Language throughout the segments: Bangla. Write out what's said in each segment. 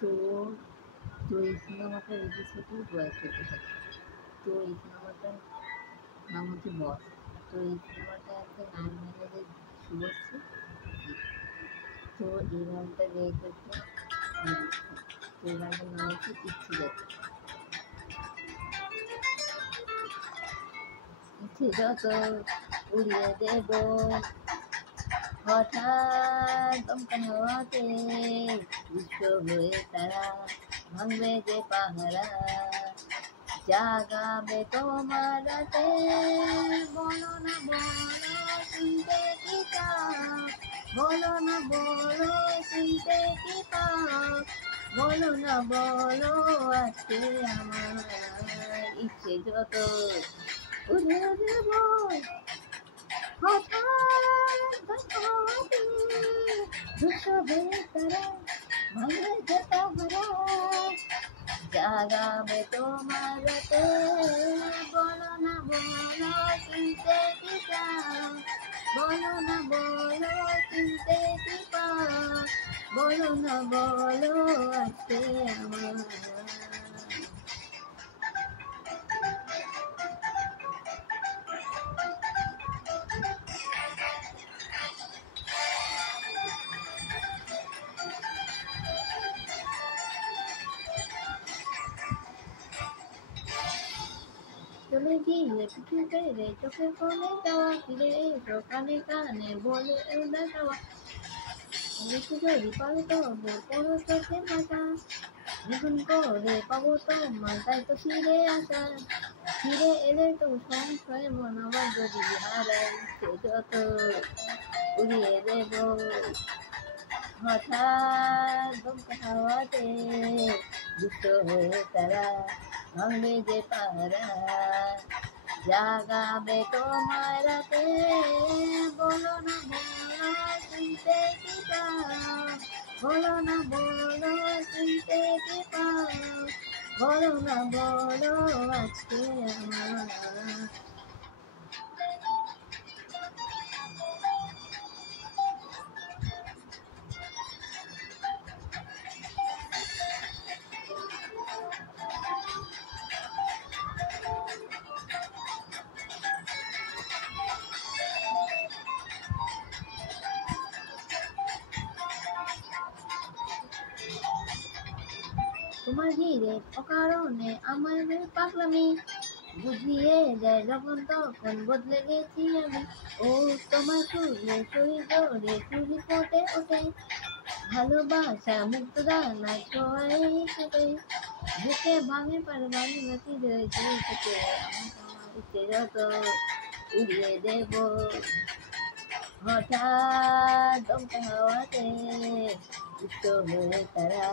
তো তো এই সিনেমাটা রিলিজ হতো ২০১৪ সালে। তো এই সিনেমাটার নাম হচ্ছে বস। তো এই সিনেমাটা আছে নায়ক নায়িকাদের শুভশ্রী, জিৎ। তো এই গানটা গেয়েছে অরিজিৎ সিং। তো এই গানটার নাম হচ্ছে ইচ্ছে যত। ইচ্ছে যত উড়িয়ে দেব হঠাৎ দমকা হাওয়াতে, বিশ্ব হয়ে তারা ভাঙবে যে পাহারা, জাগাবে তোমার রাতে, বলো না বলো শুনতে কি চাও, বলো না বলো শুনতে কি পাও, বলো না বলো আজকে আমার ইচ্ছে যত উড়িয়ে দেব হঠাৎ দমকা হাওয়াতে, বিশ্ব হয়ে তারা ভাঙবে যে পাহারা, জাগাবে তোমার রাতে, বলো না বলো শুনতে কি চাও, বলো না বলো শুনতে কি পাও, বলো না বলো আজকে আমার। চলে গিয়ে পিছু ফেরে চোখের কোণে যাওয়া, ফিরে এসো কানে কানে বলে দেওয়া, একটু যদি পারো তবে পড়ো চোখের ভাষা, নতুন করে পাবো তোমার তাই তো ফিরে আসা, ফিরে এলে তো সংশয় মন আবার যদি হারাই, সে যত উড়িয়ে দেব হঠাৎ দমকা হাওয়াতে, দুষ্ট হয়ে তারা ভাঙবে যে পাহারা, জাগাবে তোমার রাতে, বলো না বলো শুনতে কি চাও, বলো না বলো শুনতে কি পাও, বলো না বলো আজকে আমার। তোমার ঘিরে অকারণে আমার পাগলামি, বুঝিয়ে দেয় যখন তখন বদলে গেছি আমি, ও তোমার সুরে সুই জোরে চুরি ফোটে ওঠে, ভালোবাসা মুক্ত দানা ছোঁয়ায় ফুটে, বুকে ভাঙে পার ভাঙে নাচি রয়েছে থেকে, আমার ইচ্ছে যত উড়িয়ে দেব হঠাৎ দমকা হাওয়াতে, দুষ্ট হয়ে তারা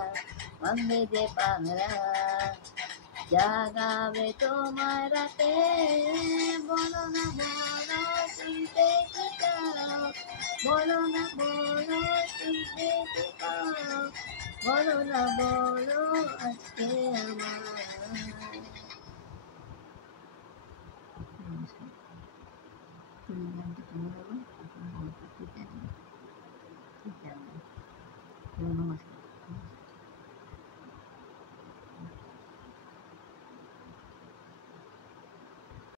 ভাঙবে যে পাহারা, জাগাবে তোমার রাতে, বলো না বলো শুনতে কি চাও, বলো না বলো শুনতে কি পাও, বলো না বলো আজকে আমার। নমস্কার। তুমি গানটা কেমন হলো? আপনার মন্তব্য জানাবেন। নমস্কার।